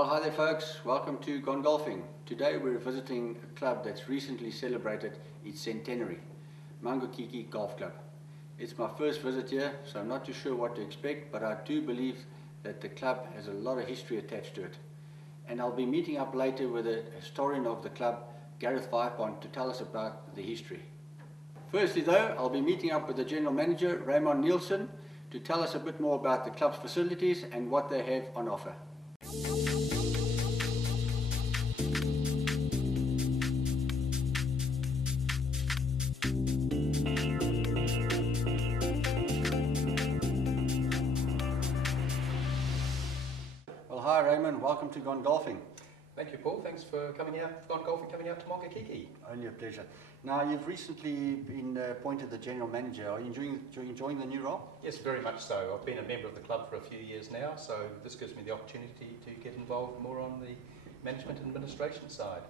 Well, hi there folks, welcome to Gone Golfing. Today we're visiting a club that's recently celebrated its centenary, Mangakiki Golf Club. It's my first visit here, so I'm not too sure what to expect, but I do believe that the club has a lot of history attached to it. And I'll be meeting up later with a historian of the club, Gareth Vipont, to tell us about the history. Firstly though, I'll be meeting up with the General Manager, Raymond Nielsen, to tell us a bit more about the club's facilities and what they have on offer. Well, hi Raymond, welcome to Gone Golfing. Thank you, Paul. Thanks for coming out, Gone Golfing, coming out to Mangakiki. Only a pleasure. Now, you've recently been appointed the General Manager. Are you enjoying the new role? Yes, very much so. I've been a member of the club for a few years now, so this gives me the opportunity to get involved more on the management and administration side.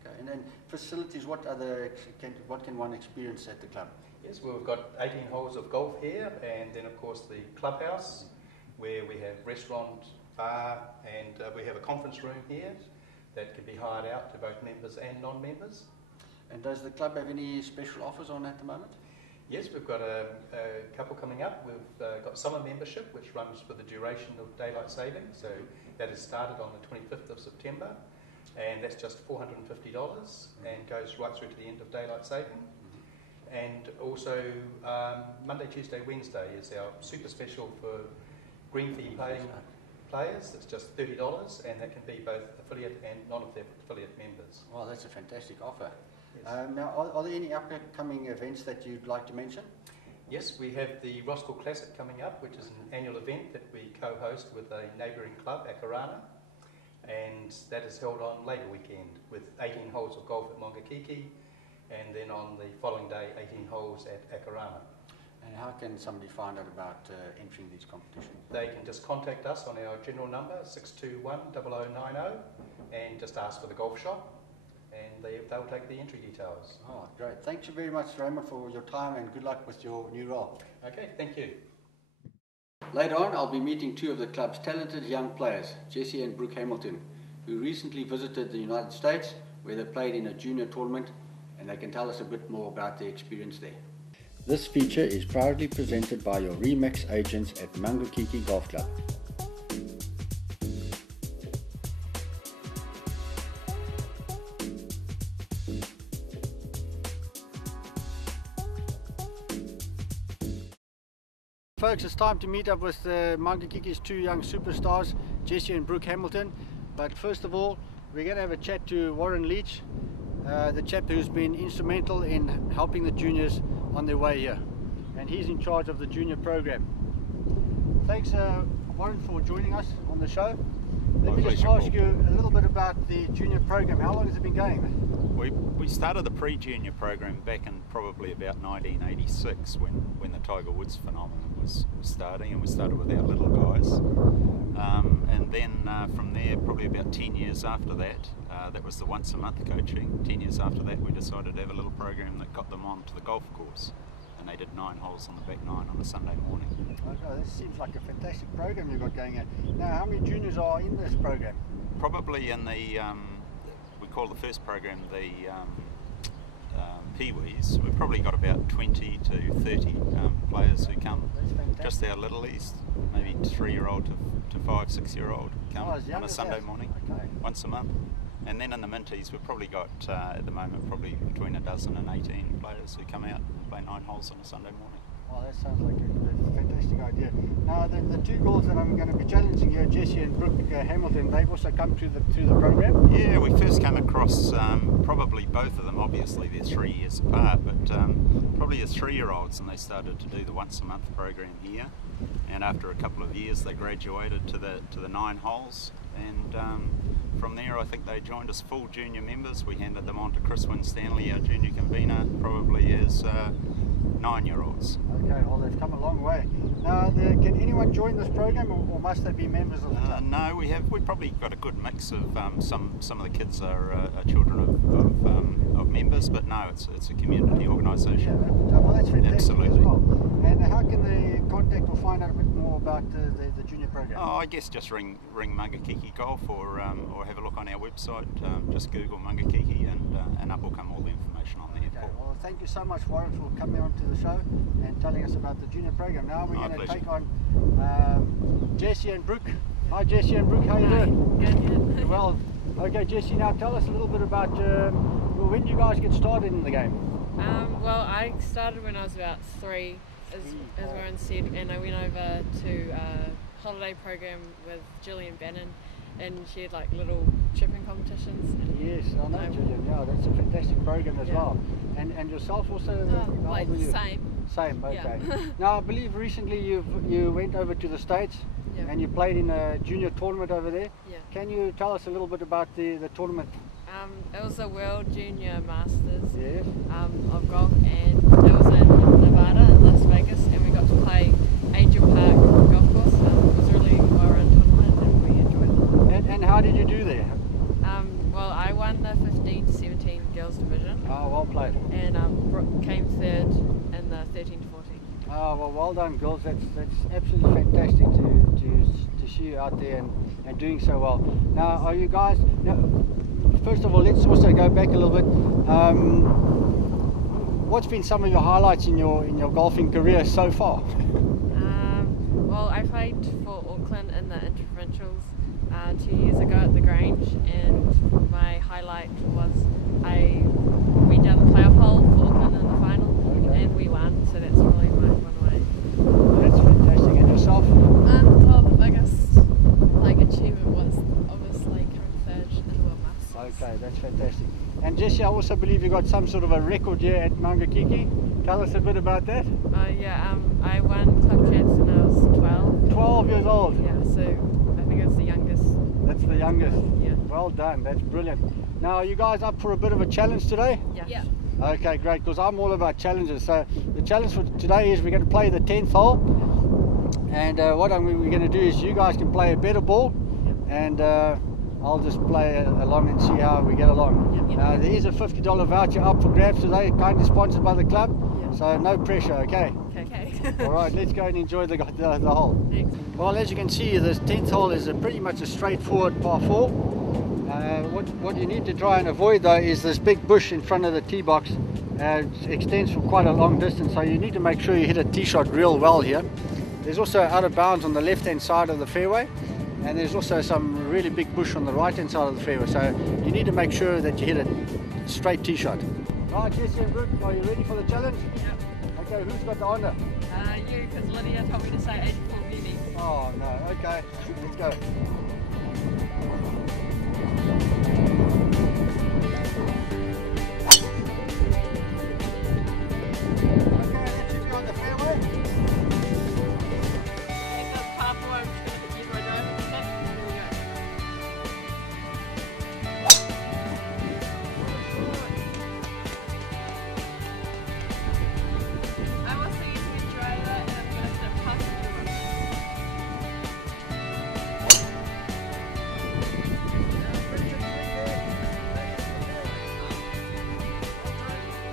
Okay, and then facilities, what can one experience at the club? Yes, well, we've got 18 holes of golf here, and then of course the clubhouse, where we have restaurant, bar, and we have a conference room here that can be hired out to both members and non-members. And does the club have any special offers on at the moment? Yes, we've got a couple coming up. We've got summer membership, which runs for the duration of daylight saving. So that has started on the 25th of September, and that's just $450 and goes right through to the end of daylight saving. And also Monday, Tuesday, Wednesday is our super special for green fee paying players. It's just $30, and that can be both affiliate and non-affiliate members. Well, that's a fantastic offer. Yes. Now, are there any upcoming events that you'd like to mention? Yes, we have the Roskill Classic coming up, which is an annual event that we co-host with a neighbouring club, Akarana, and that is held on Labour weekend with 18 holes of golf at Mangakiki, and then on the following day 18 holes at Akarana. And how can somebody find out about entering these competitions? They can just contact us on our general number 621 0090 and just ask for the golf shop, and they'll take the entry details. Oh, great. Thank you very much, Raymond, for your time, and good luck with your new role. Okay, thank you. Later on, I'll be meeting two of the club's talented young players, Jesse and Brooke Hamilton, who recently visited the United States, where they played in a junior tournament, and they can tell us a bit more about their experience there. This feature is proudly presented by your Remax agents at Mangakiki Golf Club. Folks, it's time to meet up with Mangakiki's two young superstars, Jesse and Brooke Hamilton. But first of all, we're going to have a chat to Warren Leach, the chap who's been instrumental in helping the juniors on their way here. And he's in charge of the junior program. Thanks, Warren, for joining us on the show. Let me just ask you a little bit about the junior program. How long has it been going? We started the pre-junior program back in probably about 1986 when the Tiger Woods phenomenon was starting, and we started with our little guys. And then from there, probably about 10 years after that, that was the once a month coaching. 10 years after that, we decided to have a little program that got them onto the golf course. And they did 9 holes on the back 9 on a Sunday morning. Okay, this seems like a fantastic program you've got going on. Now, how many juniors are in this program? Probably in the, we call the first program the Pee-wees. We've probably got about 20 to 30 players who come. Just our littlies, maybe 3-year-old to 5, 6-year-old come on a Sunday morning, once a month. And then in the minties, we've probably got, at the moment, probably between a dozen and 18 players who come out and play 9 holes on a Sunday morning. Well, that sounds like a fantastic idea. Now, the two girls that I'm going to be challenging here, Jesse and Brooke Hamilton, they've also come through the program? Yeah, we first came across, probably both of them, obviously they're 3 years apart, but probably as 3-year-olds, and they started to do the once a month program here. And after a couple of years, they graduated to the 9 holes, and from there I think they joined us full junior members. We handed them on to Chris Winstanley, our junior convener, probably as 9-year-olds. Okay, well they've come a long way. Now, can anyone join this program, or must they be members of the club? No, we've probably got a good mix of some of the kids are children of of members, but no, it's a community organisation. Yeah, well, that's fantastic Absolutely. as well. And how can they contact or find out a bit more about the junior program? Oh, I guess just ring Mangakiki Golf or have a look on our website. Just Google Mangakiki and up will come all the information on there. Okay, well, thank you so much, Warren, for coming on to the show and telling us about the junior program. Now we're My going to pleasure. take on Jesse and Brooke. Hi, Jesse and Brooke, how you doing? Good. Well, okay, Jesse, now tell us a little bit about when did you guys get started in the game? Well, I started when I was about 3, as Warren said, and I went over to a holiday program with Gillian Bannon, and she had like little chipping competitions. And Yes, I know, Gillian. Yeah, that's a fantastic program as Yeah. well. And yourself also? How like old were you? same. Same, okay. Yeah. Now I believe recently you went over to the States Yeah. and you played in a junior tournament over there. Yeah. Can you tell us a little bit about the tournament? It was a World Junior Masters Yes. of golf, and it was in Nevada, in Las Vegas, and we got to play Angel Park Golf Course. It was really well-run tournament, and we enjoyed it. And how did you do there? Well, I won the 15 to 17 girls division, Oh, well played. and Brooke came 3rd in the 13 to 14. Oh, well done, girls. That's absolutely fantastic to see you out there and doing so well. Now, are you guys? Now, first of all, let's also go back a little bit. What's been some of your highlights in your golfing career so far? Well, I played for Auckland in the interprovincials 2 years ago at the Grange, and my highlight was I went down the playoff hole for Auckland in the final, Okay. and we won. So that's probably one of my. That's fantastic. And yourself? Well, the biggest achievement was obviously coming 3rd in the World Masters. Okay, that's fantastic. And Jesse, I also believe you got some sort of a record here at Mangakiki. Tell us a bit about that. I won club champs when I was 12. 12 years old. Yeah, so I think it's the youngest. That's the youngest. Yeah. Well done. That's brilliant. Now, are you guys up for a bit of a challenge today? Yeah. Okay, great, because I'm all about challenges. So the challenge for today is we're going to play the 10th hole, and what we're going to do is you guys can play a better ball, and I'll just play along and see how we get along. Yep. There is a $50 voucher up for grabs today, kindly sponsored by the club, Yep. so no pressure, okay? Okay. All right, let's go and enjoy the hole. Thanks. Well, as you can see, this 10th hole is pretty much a straightforward par 4. What you need to try and avoid though is this big bush in front of the tee box. It extends for quite a long distance, so you need to make sure you hit a tee shot real well here. There's also out of bounds on the left hand side of the fairway, and there's also some really big bush on the right hand side of the fairway, so you need to make sure that you hit a straight tee shot. Right, Jesse and Brooke, are you ready for the challenge? Yep. Okay, who's got the honour? You, because Lydia told me to say 84 BB. Oh no, okay, let's go.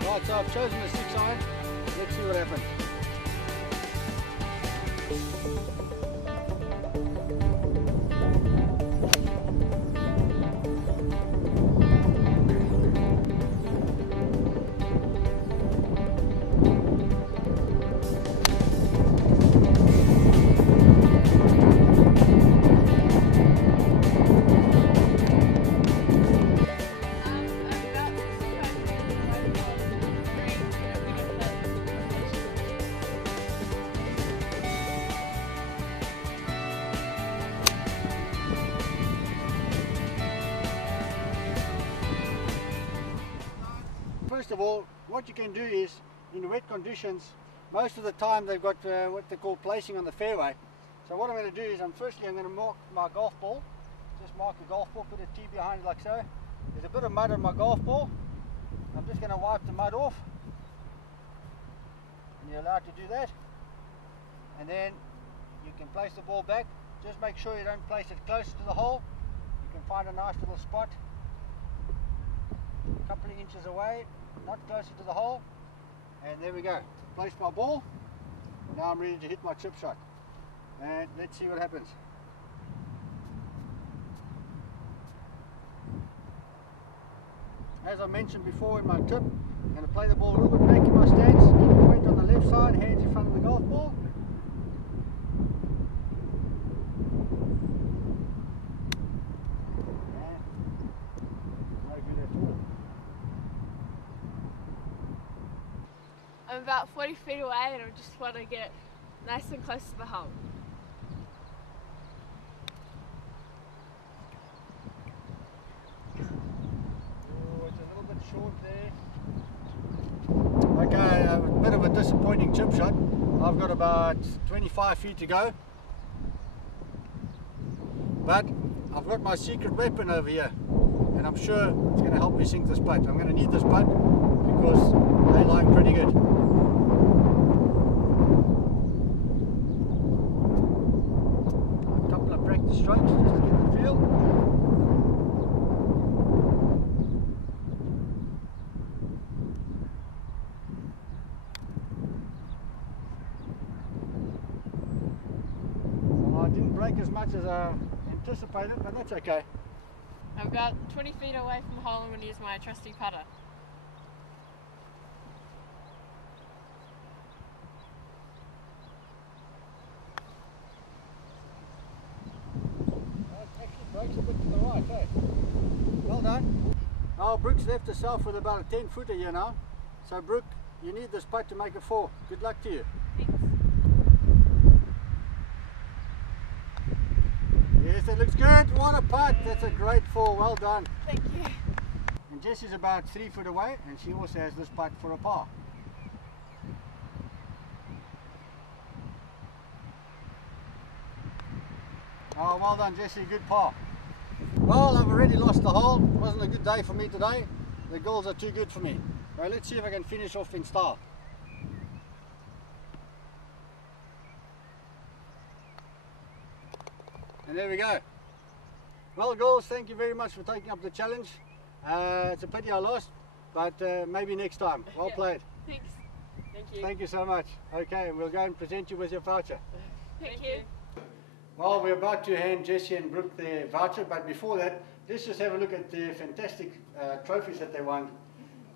Right, so I've chosen the 6 iron. Let's see what happens. First of all, what you can do is, in wet conditions, most of the time they've got what they call placing on the fairway. So what I'm going to do is, firstly I'm going to mark my golf ball. Just mark the golf ball, put a tee behind it like so. There's a bit of mud on my golf ball. I'm just going to wipe the mud off. And you're allowed to do that. And then you can place the ball back. Just make sure you don't place it close to the hole. You can find a nice little spot. a couple of inches away, not closer to the hole. And there we go. Placed my ball. Now I'm ready to hit my chip shot. And let's see what happens. As I mentioned before in my tip, I'm going to play the ball a little bit back in my stance, keep the weight on the left side, hands in front of the golf ball. No good at all. I'm about 40 feet away and I just want to get nice and close to the hole. Oh, it's a little bit short there. Okay, a bit of a disappointing chip shot. I've got about 25 feet to go. But I've got my secret weapon over here. And I'm sure it's going to help me sink this putt. I'm going to need this putt because they lie pretty good. A couple of practice strokes just to get the feel. Well, I didn't break as much as I anticipated, but that's okay. I'm about 20 feet away from the hole. I'm going to use my trusty putter. It actually breaks a bit to the right, eh? Well done. Oh, Brooke's left herself with about a 10-footer here now. So Brooke, you need this putt to make a 4. Good luck to you. Thanks. Yes, that looks good. What a putt. That's a great 4. Well done. Thank you. And Jessie's about 3 foot away, and she also has this putt for a par. Oh, well done, Jessie. Good par. Well, I've already lost the hole. It wasn't a good day for me today. The goals are too good for me. Well, let's see if I can finish off in style. And there we go. Well, girls, thank you very much for taking up the challenge. It's a pity I lost, but maybe next time. Well played. Thanks. Thank you. Thank you so much. Okay, we'll go and present you with your voucher. Thank you. Well, we're about to hand Jessie and Brooke their voucher, but before that, let's just have a look at the fantastic trophies that they won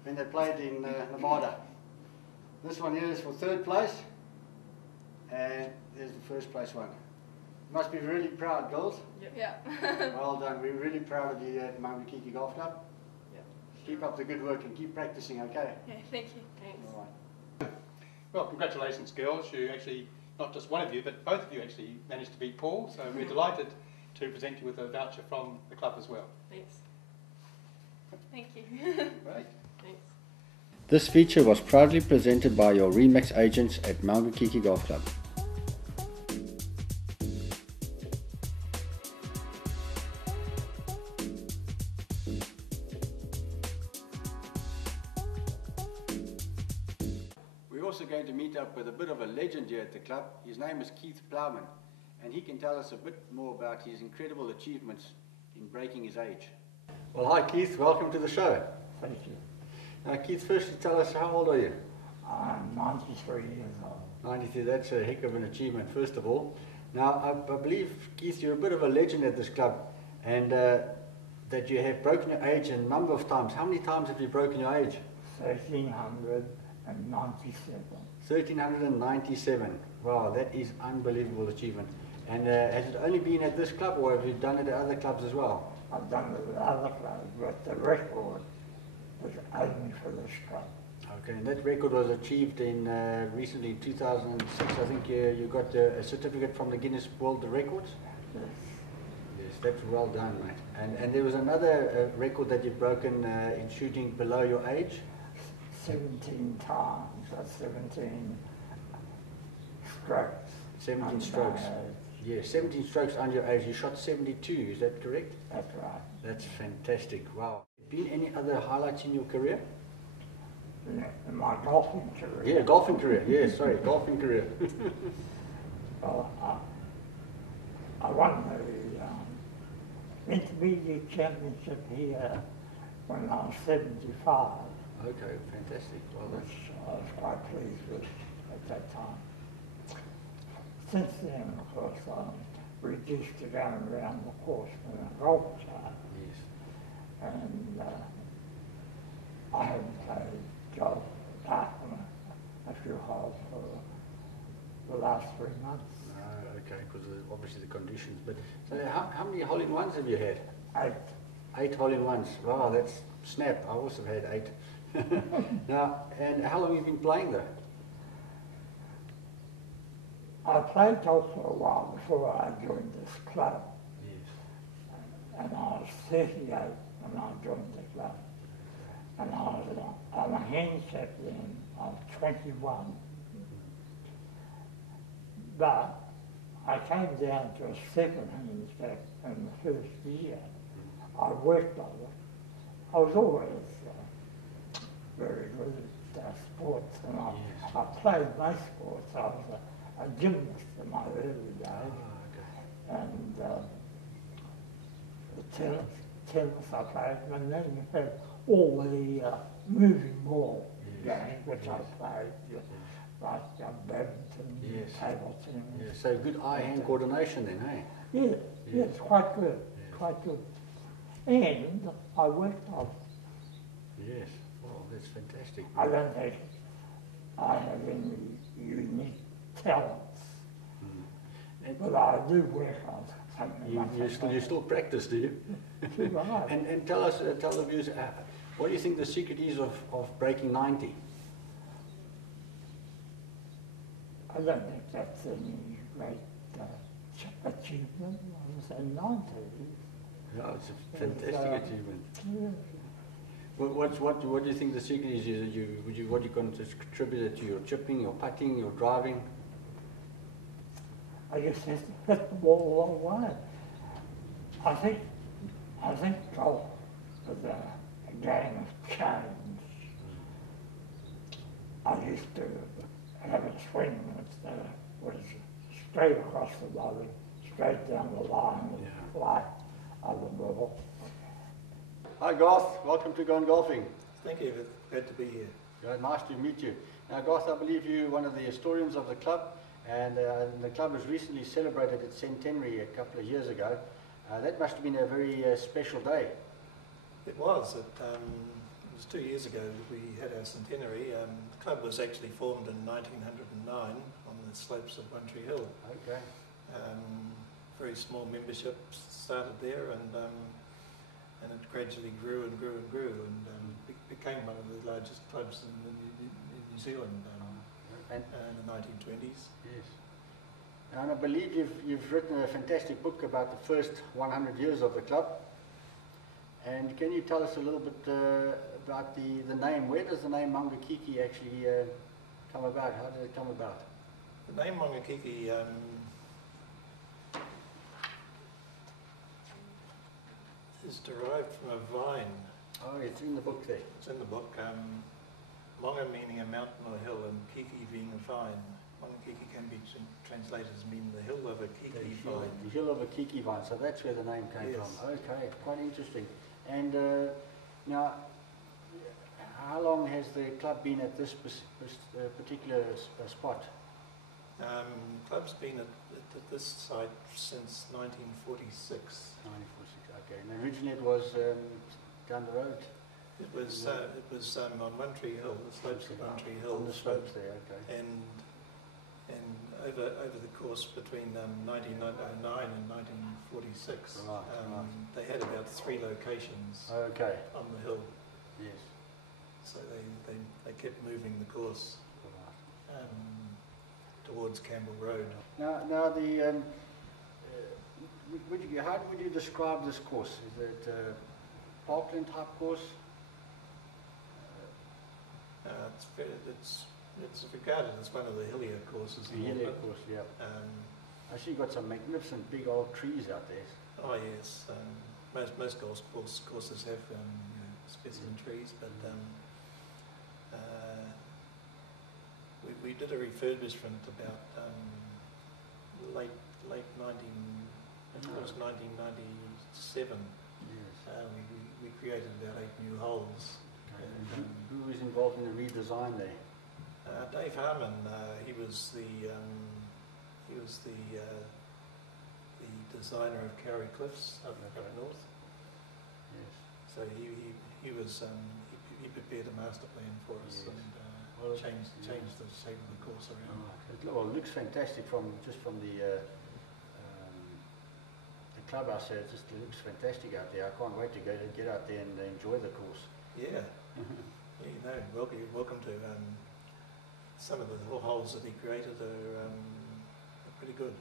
when they played in Nevada. This one here is for 3rd place, and there's the 1st place one. You must be really proud, girls. Yeah. Well done. We're really proud of you at Mangakiki Golf Club. Yep. Keep up the good work and keep practicing, okay? Yeah, thank you. Thanks. All right. Well, congratulations, girls. You actually, not just one of you, but both of you actually managed to beat Paul. So we're delighted to present you with a voucher from the club as well. Thanks. Thank you. Great. Thanks. This feature was proudly presented by your Remax agents at Mangakiki Golf Club. We're also going to meet up with a bit of a legend here at the club. His name is Keith Plowman, and he can tell us a bit more about his incredible achievements in breaking his age. Well, hi Keith, welcome to the show. Thank you. Now Keith, firstly tell us, how old are you? I'm 93 years old. 93, that's a heck of an achievement, first of all. Now, I believe, Keith, you're a bit of a legend at this club, and that you have broken your age a number of times. How many times have you broken your age? 1397. 1397. Wow, that is unbelievable achievement. And has it only been at this club, or have you done it at other clubs as well? I've done it with other clubs, but the record was only for this club. Okay, and that record was achieved in recently, 2006. I think you got a certificate from the Guinness World Records. Yes. Yes, that's well done, mate. And there was another record that you've broken in shooting below your age. 17 times, that's 17 strokes. 17 under strokes. age. Yes, 17 strokes under your age. You shot 72, is that correct? That's right. That's fantastic, wow. Been any other highlights in your career? In my golfing career. Yeah, golfing career, yes, sorry, golfing career. Well, I won the intermediate championship here when I was 75, Okay, fantastic. Well done. which I was quite pleased with at that time. Since then, of course, I'm reduced to going around the course with a golf cart, Yes. and I haven't played golf apart from a few holes for the last 3 months. Okay, because obviously the conditions. But so how many hole-in-ones have you had? 8. 8 hole-in-ones. Wow, that's snap. I also had 8. Now, and how long have you been playing though? I played golf for a while before I joined this club, Yes. and I was 38 when I joined the club. And I was on a handicap then of 21. But I came down to a 7 handicap in the first year. I worked on it. I was always very good at sports, and I played most sports. I was a gymnast in my early days, and the tennis I played, and then you had all the moving ball games, which I played, like badminton, table tennis. Yeah, so good eye-hand coordination then, eh? Yeah, yes, quite good, quite good. And I worked on. Yes. Oh, that's fantastic. I don't think I have any unique talents, but I do work on something. You still practice, do you? Right. And tell us, tell the viewers, what do you think the secret is of breaking 90? I don't think that's any great achievement. I was in 90. Yeah, it's a fantastic achievement. Yeah. What do you think the secret is? What you going to contribute it to? Your chipping, your putting, your driving? I just have to hit the ball a long way. I think golf is a game of change. I used to have a swing that was straight across the body, straight down the line, with the flight of the ball. Hi Garth, welcome to Gone Golfing. Thank you, glad to be here. Nice to meet you. Now Garth, I believe you're one of the historians of the club, and the club has recently celebrated its centenary a couple of years ago. That must have been a very special day. It was. It was 2 years ago we had our centenary. The club was actually formed in 1909 on the slopes of One Tree Hill. Okay. Very small membership started there, and it gradually grew and grew and grew, and became one of the largest clubs in New Zealand in the 1920s. Yes. And I believe you've written a fantastic book about the first 100 years of the club. And can you tell us a little bit about the name? Where does the name Mangakiki actually come about? How did it come about? The name Mangakiki is derived from a vine. Oh, it's in the book there. It's in the book. Manga meaning a mountain or hill, and Kiki being a vine. Mangakiki can be translated as meaning the hill of a Kiki vine. The hill of a Kiki vine, so that's where the name came from. Okay, quite interesting. And now, how long has the club been at this particular spot? Club's been at this site since 1946. 1946, okay. And originally it was down the road? It was on One Tree Hill, the slopes of One Tree Hill. On the slopes there, okay. And over the course between 1909 and 1946, they had about 3 locations on the hill. Yes. So they kept moving the course towards Campbell Road. Now the how would you describe this course? Is it a parkland type course? It's regarded as one of the hillier courses. The hillier course, yeah. I see you've got some magnificent big old trees out there. Oh yes, most golf courses have specimen trees, but we did a refurbishment about late 1997. Yes. we created about 8 new holes. And, Who was involved in the redesign there? Dave Harmon, he was the designer of Cowie Cliffs up north. Yes. So he prepared a master plan for us. Yes. And Well, changed the shape of the course around. It looks fantastic from the clubhouse. It just looks fantastic out there. I can't wait to get out there and enjoy the course. Yeah. Yeah, you know, welcome to. Some of the holes that he created are pretty good.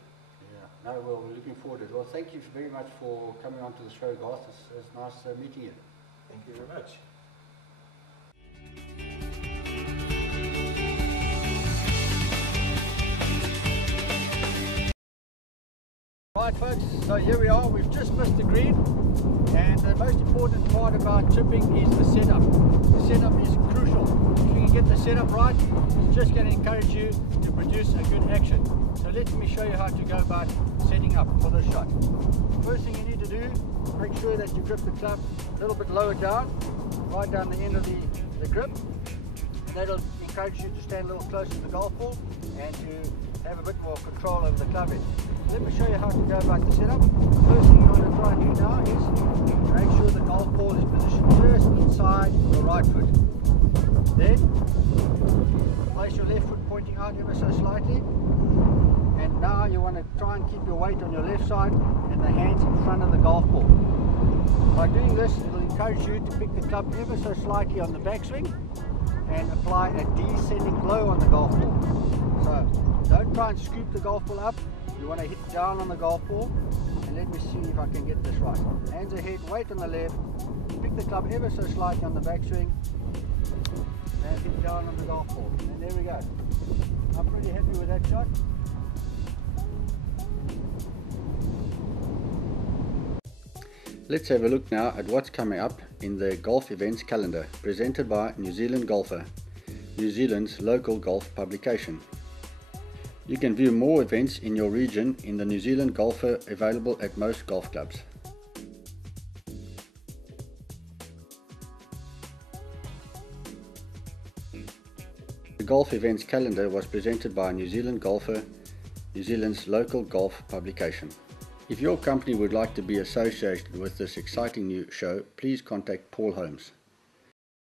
Yeah. No, well, we're looking forward to it. Well, thank you very much for coming on to the show, Garth. It's nice meeting you. Thank you very much. Right folks, so here we are, we've just missed the green, and the most important part about chipping is the setup. The setup is crucial. If you can get the setup right, it's just going to encourage you to produce a good action. So let me show you how to go about setting up for this shot. First thing you need to do, make sure that you grip the club a little bit lower down, right down the end of the grip, and that'll encourage you to stand a little closer to the golf ball and to have a bit more control over the club head. Let me show you how to go about the setup. First thing you want to try and do now is make sure the golf ball is positioned just inside your right foot. Then place your left foot pointing out ever so slightly. And now you want to try and keep your weight on your left side and the hands in front of the golf ball. By doing this, it will encourage you to pick the club ever so slightly on the backswing and apply a descending blow on the golf ball. So don't try and scoop the golf ball up. You want to hit down on the golf ball, and let me see if I can get this right. Hands ahead, weight on the left, pick the club ever so slightly on the backswing, and hit down on the golf ball. And there we go. I'm pretty happy with that shot. Let's have a look now at what's coming up in the golf events calendar, presented by New Zealand Golfer, New Zealand's local golf publication. You can view more events in your region in the New Zealand Golfer available at most golf clubs. The golf events calendar was presented by New Zealand Golfer, New Zealand's local golf publication. If your company would like to be associated with this exciting new show, please contact Paul Holmes.